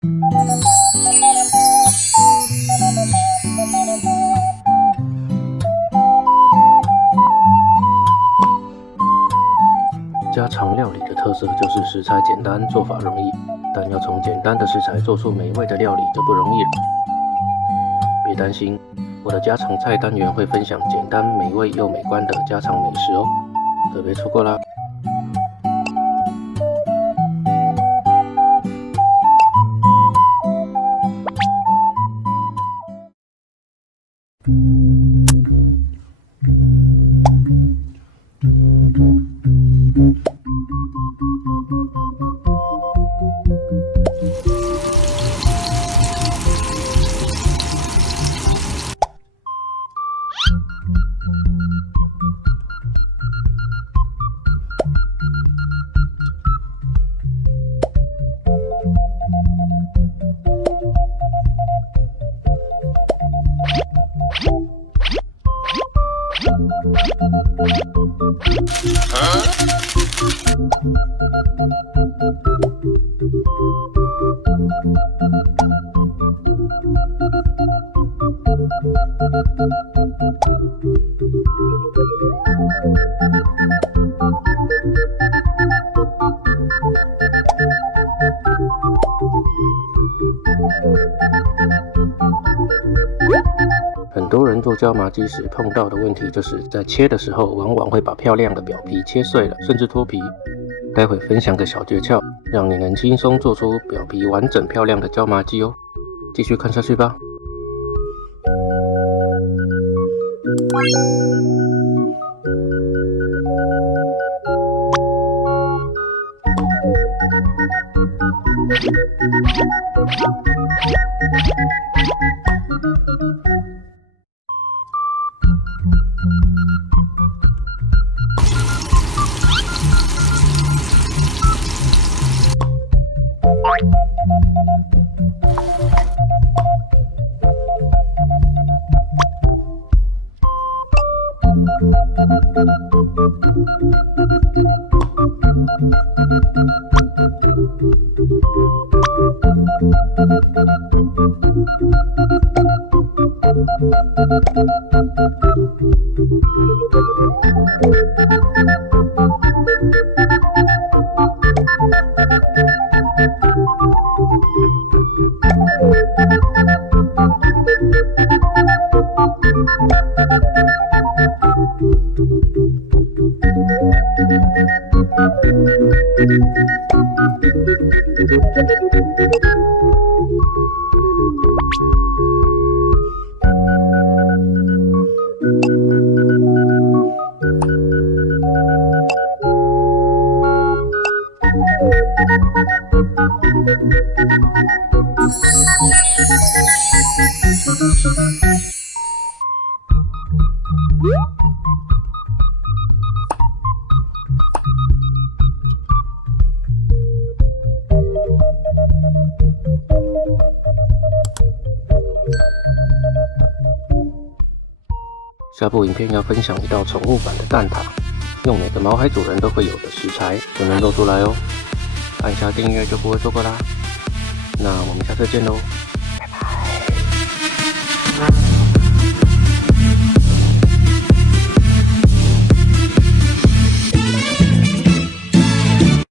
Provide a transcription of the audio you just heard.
家常料理的特色就是食材简单，做法容易，但要从简单的食材做出美味的料理就不容易了。别担心，我的家常菜单元会分享简单、美味又美观的家常美食哦，可别错过啦！很多人做椒麻鸡时碰到的问题，就是在切的时候往往会把漂亮的表皮切碎了，甚至脱皮。待会分享个小诀窍，让你能轻松做出表皮完整漂亮的椒麻鸡哦。继续看下去吧。下部影片要分享一道宠物版的蛋挞，用每个毛孩主人都会有的食材就能做出来哦。按下订阅就不会错过啦。那我们下次见喽，拜拜。